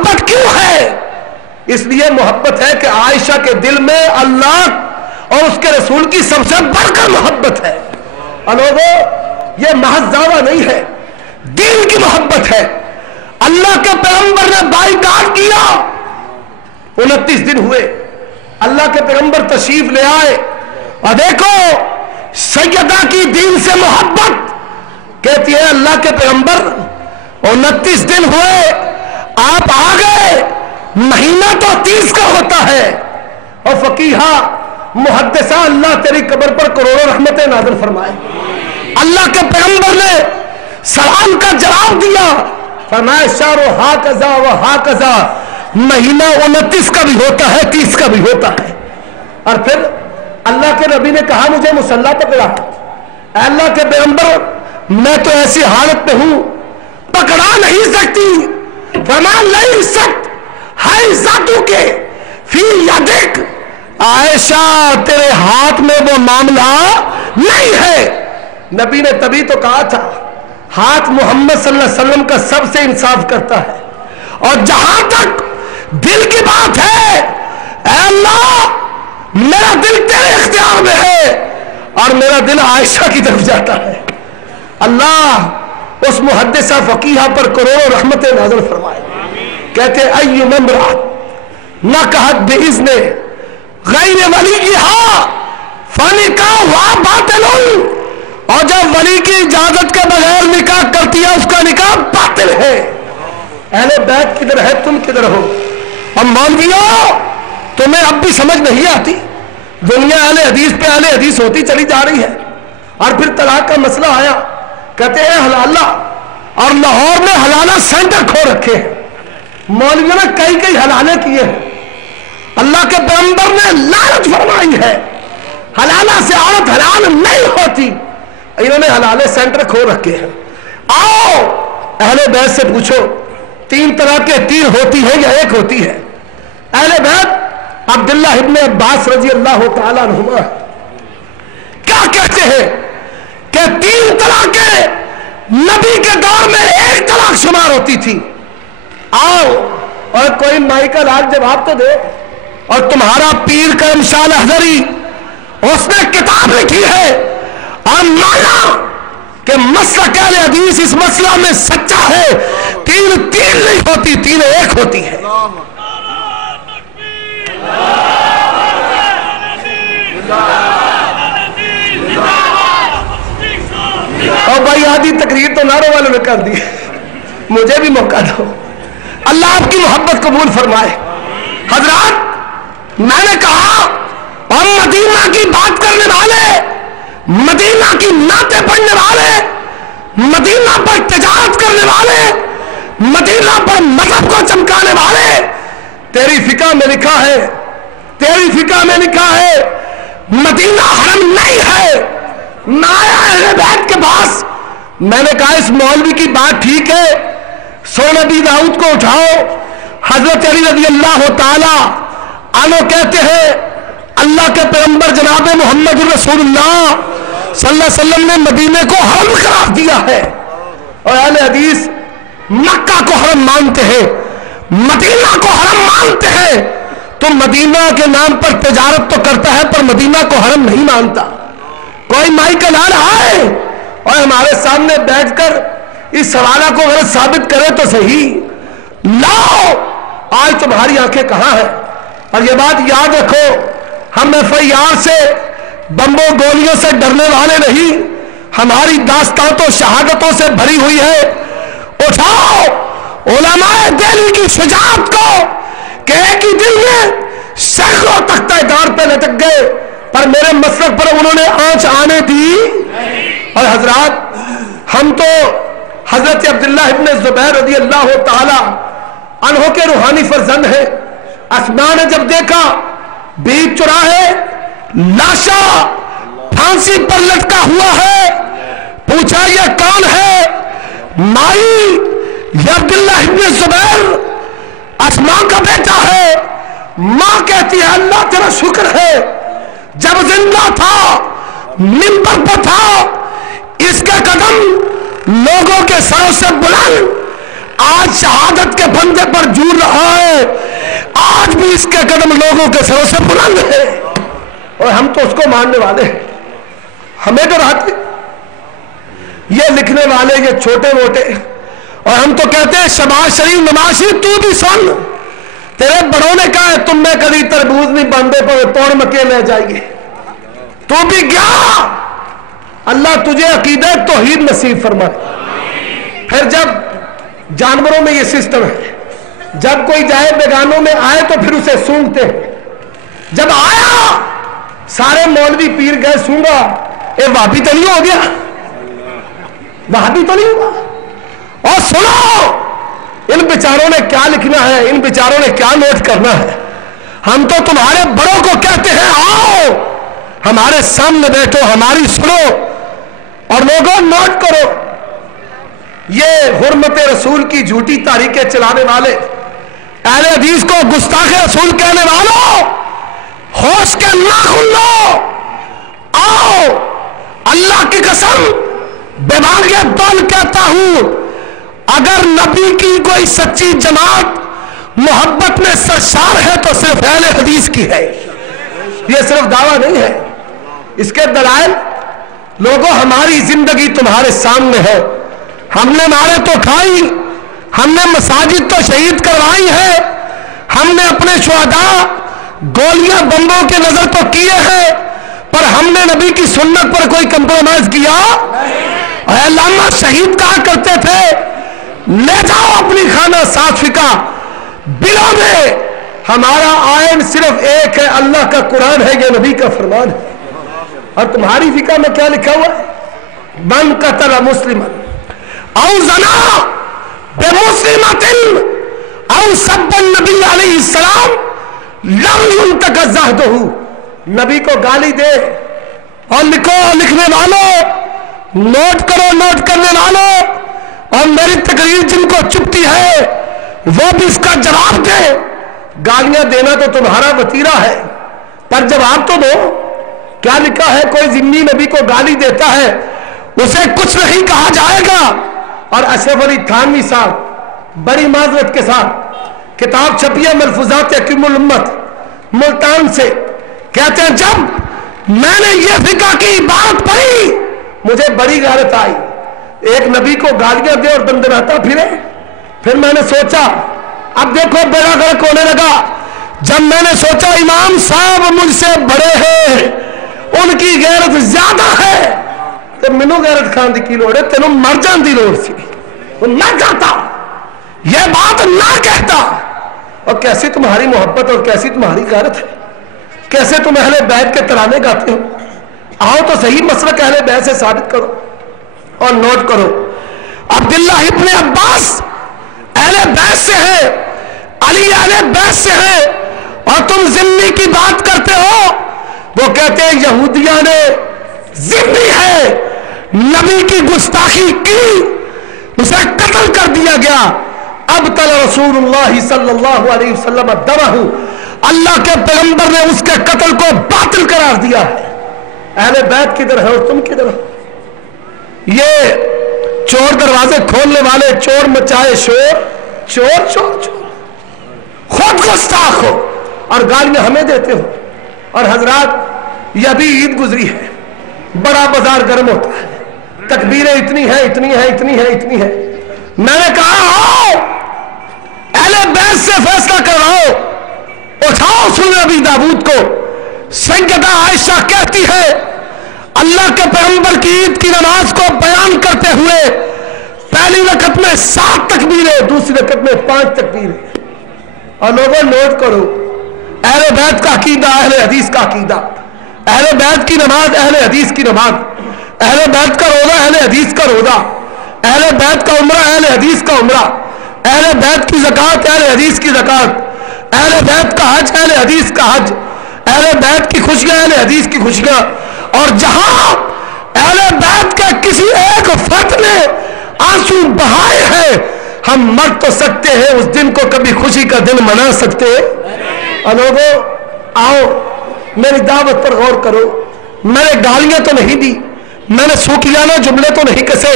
محبت کیوں ہے؟ اس لیے محبت ہے کہ عائشہ کے دل میں اللہ اور اس کے رسول کی سب سے بڑھ کر محبت ہے. اور لوگوں یہ محض دعویٰ نہیں ہے، دین کی محبت ہے. اللہ کے پیغمبر نے بائیکاٹ کیا، 29 دن ہوئے، اللہ کے پیغمبر تشریف لے آئے اور دیکھو سیدہ کی دین سے محبت. کہتی ہے اللہ کے پیغمبر 29 دن ہوئے آپ آ گئے، مہینہ تو 30 کا ہوتا ہے. اور فقیہہ محدثہ اللہ تیری قبر پر کروڑوں رحمتیں نازل فرمائے. اللہ کے پیغمبر نے سلام کا جواب دیا، فرمایا شہر ہاکذا و ہاکذا، مہینہ 29 کا بھی ہوتا ہے 30 کا بھی ہوتا ہے. اور پھر اللہ کے نبی نے کہا مجھے مصلی پکڑا. اے اللہ کے پیغمبر میں تو ایسی حالت میں ہوں پکڑا نہیں سکتی. فرمایا نہیں سکت ہے ذاتو کے فی یدک، عائشہ تیرے ہاتھ میں وہ معاملہ نہیں ہے. نبی نے تبھی تو کہا تھا ہاتھ محمد صلی اللہ علیہ وسلم کا سب سے انصاف کرتا ہے. اور جہاں تک دل کی بات ہے اے اللہ میرا دل تیرے اختیار میں ہے اور میرا دل عائشہ کی طرف جاتا ہے. اللہ اس محدثہ فقیہہ پر کروڑوں رحمتیں نازل فرمائے. کہتے ایو امرأۃ نکحت باذن غیر ولیہا فنکاحها باطل، اور جب ولی کی اجازت کے بغیر نکاح کرتی ہے اس کا نکاح باطل ہے. اہل بیت کدھر ہے تم کدھر ہو؟ اور مولویوں تمہیں اب بھی سمجھ نہیں آتی، دنیا اہل حدیث پہ اہل حدیث ہوتی چلی جا رہی ہے. اور پھر طلاق کا مسئلہ آیا، کہتے ہیں حلالہ، اور لاہور میں حلالہ سینٹر کھو رکھے ہیں. مولویوں نے کئی حلالے کیے ہیں. اللہ کے پیغمبر نے لعنت فرمائی ہے، حلالہ سے عورت حلال نہیں ہوتی. انہوں نے حلالے سینٹر کھو رکھے ہیں. آؤ اہل بیت سے پوچھو 3 طرح کے 3 ہوتی ہے یا 1 ہوتی ہے؟ اہل بیت عبداللہ ابن عباس رضی اللہ تعالیٰ عنہما کیا کہتے ہیں کہ 3 طرح کے نبی کے دور میں 1 طلاق شمار ہوتی تھی. آؤ اور کوئی مائی کا لاکھ جواب تو دے. اور تمہارا پیر کا امشال احضری اس نے کتاب لکھی ہے اور مانا کہ مسلک اہل حدیث اس مسئلہ میں سچا ہے. 3 نہیں ہوتی، 3 1 ہوتی ہے. اور بھائی آدھی تقریر تو نعروں والوں نے کر دی، مجھے بھی موقع دو. اللہ آپ کی محبت قبول فرمائے. حضرات میں نے کہا اور مدینہ کی بات کرنے والے، مدینہ کی نعتیں پڑھنے والے، مدینہ پر تجارت کرنے والے، مدینہ پر مذہب کو چمکانے والے، تیری فقہ میں لکھا ہے، تیری فقہ میں لکھا ہے مدینہ حرم نہیں ہے، نہ آیا اہل بیت کے پاس. میں نے کہا اس مولوی کی بات ٹھیک ہے، سو نبی داؤد کو اٹھاؤ. حضرت علی رضی اللہ تعالی عنہ کہتے ہیں اللہ کے پیغمبر جناب محمد رسول اللہ صلی اللہ علیہ وسلم نے مدینے کو حرم قرار دیا ہے. اور اہل حدیث مکہ کو حرم مانتے ہیں، مدینہ کو حرم مانتے ہیں. تو مدینہ کے نام پر تجارت تو کرتا ہے پر مدینہ کو حرم نہیں مانتا. کوئی مائی کا لال آئے اور ہمارے سامنے بیٹھ کر اس حوالہ کو غلط ثابت کرے تو صحیح. لاؤ آج تمہاری آنکھیں کہاں ہیں. اور یہ بات یاد رکھو ہم FIR سے بمبوں گولیوں سے ڈرنے والے نہیں، ہماری داستان تو شہادتوں سے بھری ہوئی ہے. اٹھاؤ علماء دہلی کی شجاعت کو کہ ایک ہی دن میں سینکڑوں تختہ دار پہ لٹک گئے پر میرے مسلک پر انہوں نے آنچ آنے دی. اور حضرات ہم تو حضرت عبداللہ ابن زبیر رضی اللہ تعالی عنہ کے روحانی فرزند ہیں. اسماء نے جب دیکھا بیچ چراہے لاشا پھانسی پر لٹکا ہوا ہے، پوچھا یہ کون ہے؟ مائی یہ عبداللہ ابن زبیر اسماء کا بیٹا ہے. ماں کہتی ہے اللہ تیرا شکر ہے جب زندہ تھا منبر پر تھا اس کے قدم لوگوں کے سروں سے بلند، آج شہادت کے بندے پر جور رہا آج بھی اس کے قدم لوگوں کے سروں سے بلند ہے اور ہم تو اس کو ماننے والے ہیں. ہمیں ڈراتے یہ لکھنے والے یہ چھوٹے موٹے, اور ہم تو کہتے ہیں شباز شریف نواز شریف تو بھی سن, تیرے بڑوں نے کہا ہے تم میں کبھی تربوز نہیں باندھے پڑے توڑ مکے لے جائیے, تو بھی گیا. اللہ تجھے عقیدہ توحید نصیب فرمائے. پھر جب جانوروں میں یہ سسٹم ہے, جب کوئی جائے بیگانوں میں آئے تو پھر اسے سونگتے ہیں. جب آیا سارے مولوی پیر گئے سونگا, اے وہابی تو نہیں ہو گیا, وہابی تو نہیں ہوا. اور سنو ان بیچاروں نے کیا لکھنا ہے, ان بیچاروں نے کیا نوٹ کرنا ہے. ہم تو تمہارے بڑوں کو کہتے ہیں آؤ ہمارے سامنے بیٹھو, ہماری سنو, اور لوگوں نوٹ کرو. یہ حرمت رسول کی جھوٹی تاریخیں چلانے والے, اہل حدیث کو گستاخ رسول کہنے والوں, ہوش کے ناخن لو, آؤ. اللہ کی قسم بیماریہ بول کہتا ہوں, اگر نبی کی کوئی سچی جماعت محبت میں سرشار ہے تو صرف اہل حدیث کی ہے. یہ صرف دعویٰ نہیں ہے, اس کے دلائل لوگوں ہماری زندگی تمہارے سامنے ہے. ہم نے مارے تو کھائی, ہم نے مساجد تو شہید کروائی ہے, ہم نے اپنے شہداء گولیاں بمبوں کے نظر تو کیے ہیں, پر ہم نے نبی کی سنت پر کوئی کمپرومائز کیا. علامہ شہید کہا کرتے تھے لے جاؤ اپنی خانہ سات فقہ بلوں میں, ہمارا آئین صرف ایک ہے, اللہ کا قرآن ہے, یہ نبی کا فرمان ہے. اور تمہاری فقہ میں کیا لکھا ہوا ہے, من قتل مسلما او زنا بمسلمۃ او سب النبی علیہ السلام لم ينتقض عہدہ. نبی کو گالی دے, اور لکھو لکھنے والوں نوٹ کرو, نوٹ کرنے والوں, اور میری تقریر جن کو چپتی ہے وہ بھی اس کا جواب دے. گالیاں دینا تو تمہارا وتیرہ ہے, پر جواب تو دو. کیا لکھا ہے, کوئی ذمی نبی کو گالی دیتا ہے اسے کچھ نہیں کہا جائے گا. اور اشرف علی تھانوی صاحب بڑی معذرت کے ساتھ کتاب چھپی ہے ملفوظات حکیم الامت ملتان سے, کہتے ہیں جب میں نے یہ فقہ کی بات پڑھی مجھے بڑی غیرت آئی. ایک نبی کو گالیاں دے اور دندناتا پھرے. پھر میں نے سوچا, اب دیکھو بیڑا غرق ہونے لگا. جب میں نے سوچا امام صاحب مجھ سے بڑے ہیں, ان کی غیرت زیادہ ہے, تو مینو غیرت خان دی کی لوڑ ہے, تینوں مر جان دی لوڑ سی, وہ نہ جاتا, یہ بات نہ کہتا. اور کیسی تمہاری محبت اور کیسی تمہاری غیرت ہے, کیسے تم اہل بیت کے ترانے گاتے ہو. آؤ تو صحیح مسلک اہل بیت سے ثابت کرو. اور نوٹ کرو, عبداللہ ابن عباس اہل بیت سے ہے, علی اہل بیت سے ہے, اور تم ذمی کی بات کرتے ہو. وہ کہتے ہیں یہودیاں نے ذمی ہے, نبی کی گستاخی کی, اسے قتل کر دیا گیا. اب تل رسول اللہ صلی اللہ علیہ وسلم دمہ, اللہ کے پیغمبر نے اس کے قتل کو باطل قرار دیا ہے. اہل بیت کدھر ہے اور تم کدھر ہو؟ یہ چور دروازے کھولنے والے, چور مچائے شور, چور چور چور, خود گستاخ ہو اور گالیاں ہمیں دیتے ہو. اور حضرات یہ ابھی عید گزری ہے, بڑا بازار گرم ہوتا ہے, تکبیریں اتنی ہیں اتنی ہیں اتنی ہیں اتنی ہیں. میں نے کہا آؤ اہل بیت سے فیصلہ کرواؤ, اٹھاؤ سنن ابی داؤد کو. سیدہ عائشہ کہتی ہے اللہ کے پیغمبر کی عید کی نماز کو بیان کرتے ہوئے پہلی رکعت میں 7 تکبیریں, دوسری رکعت میں 5 تکبیریں. اور لوگوں نوٹ کرو, اہل بیت کا عقیدہ اہل حدیث کا عقیدہ, اہل بیت کی نماز اہل حدیث کی نماز, اہل بیت کا روزہ اہل حدیث کا روزہ, اہل بیت کا عمرہ اہل حدیث کا عمرہ, اہل بیت کی زکوٰۃ اہل حدیث کی زکوٰۃ, اہل بیت کا حج اہل حدیث کا حج, اہل بیت کی خوشیاں اہل حدیث کی خوشیاں. اور جہاں اہل بیت کے کسی ایک فرد نے آنسو بہائے ہیں, ہم مر تو سکتے ہیں, اس دن کو کبھی خوشی کا دن منا سکتے ہیں. اور لوگوں آؤ میری دعوت پر غور کرو. میں نے گالیاں تو نہیں دی, میں نے سوکھیانہ جملے تو نہیں کسے,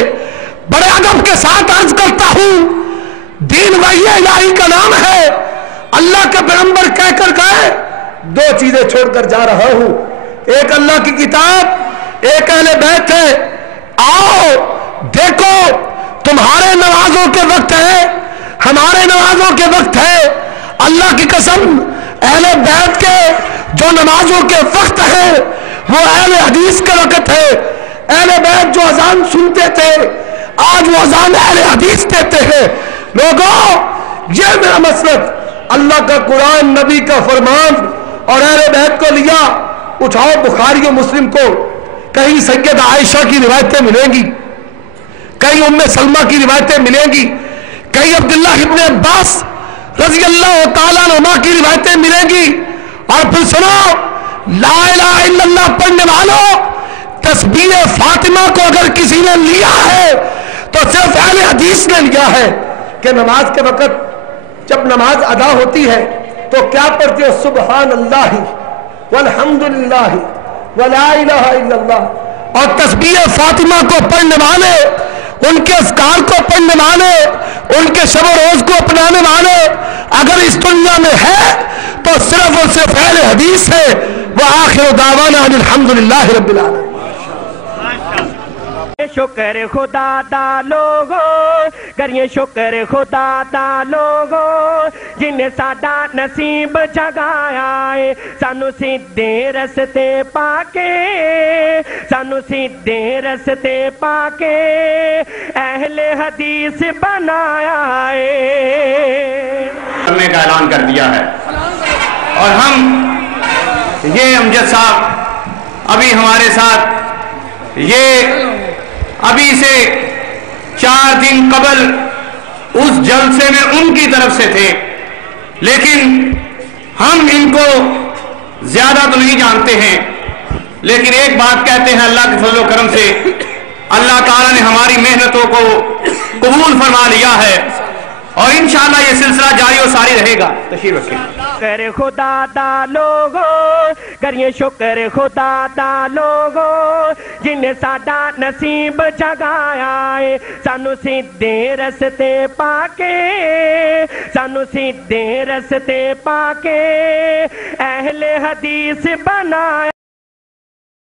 بڑے ادب کے ساتھ عرض کرتا ہوں دین وحی الہی کا نام ہے, اللہ کے پیغمبر کہہ کر گئے دو چیزیں چھوڑ کر جا رہا ہوں، ایک اللہ کی کتاب، ایک اہل بیت ہے۔ آؤ دیکھو تمہارے نمازوں کے وقت ہے، ہمارے نمازوں کے وقت ہے، اللہ کی قسم اہل بیت کے جو نمازوں کے وقت ہے وہ اہل حدیث کا وقت ہے۔ اہل بیت جو اذان سنتے تھے آج وہ اذان اہل حدیث دیتے ہیں۔ لوگوں یہ میرا مسلک، اللہ کا قرآن، نبی کا فرمان اور اہل بیت کو لیا۔ اٹھاؤ بخاری و مسلم کو، کہیں سید عائشہ کی روایتیں ملیں گی، کہیں ام سلمہ کی روایتیں ملیں گی، کہیں عبداللہ ابن عباس رضی اللہ تعالیٰ عنہما کی روایتیں ملیں گی۔ اور پھر سنو، لا الہ الا اللہ پڑھنے والوں، تسبیح فاطمہ کو اگر کسی نے لیا ہے تو صرف اہل حدیث نے لیا ہے کہ نماز کے وقت جب نماز ادا ہوتی ہے تو کیا پڑھتے ہو؟ سبحان اللہ والحمدللہ ولا الہ الا اللہ۔ اور تسبیح فاطمہ کو پڑھنے والے، ان کے اذکار کو پڑھنے والے، ان کے شب و روز کو اپنانے والے اگر اس دنیا میں ہے تو صرف اور صرف اہل حدیث ہے۔ وآخر دعوانا ان الحمدللہ رب العالمین۔ شکر خدا دا لوگو، کریے شکر خدا دا لوگو، جن ساڈا نصیب جگایا ہے، سانو سیدھے رستے پاکے، سانو سیدھے رستے پاکے اہل حدیث بنایا ہے۔ کرنے کا اعلان کر دیا ہے، اور یہ امجد صاحب ابھی ہمارے ساتھ، یہ ابھی سے 4 دن قبل اس جلسے میں ان کی طرف سے تھے، لیکن ہم ان کو زیادہ تو نہیں جانتے ہیں، لیکن ایک بات کہتے ہیں، اللہ کے فضل و کرم سے اللہ تعالیٰ نے ہماری محنتوں کو قبول فرما لیا ہے، اور انشاءاللہ یہ سلسلہ جاری و ساری رہے گا۔ تشریف رکھیں۔ شکر خدا دا لوگو، کریے شکر خدا دا لوگو، جن ساڈا نصیب جگایا ہے، سانو سیدھے رستے پاکے، سانو سیدھے رستے پاکے اہل حدیث بنایا۔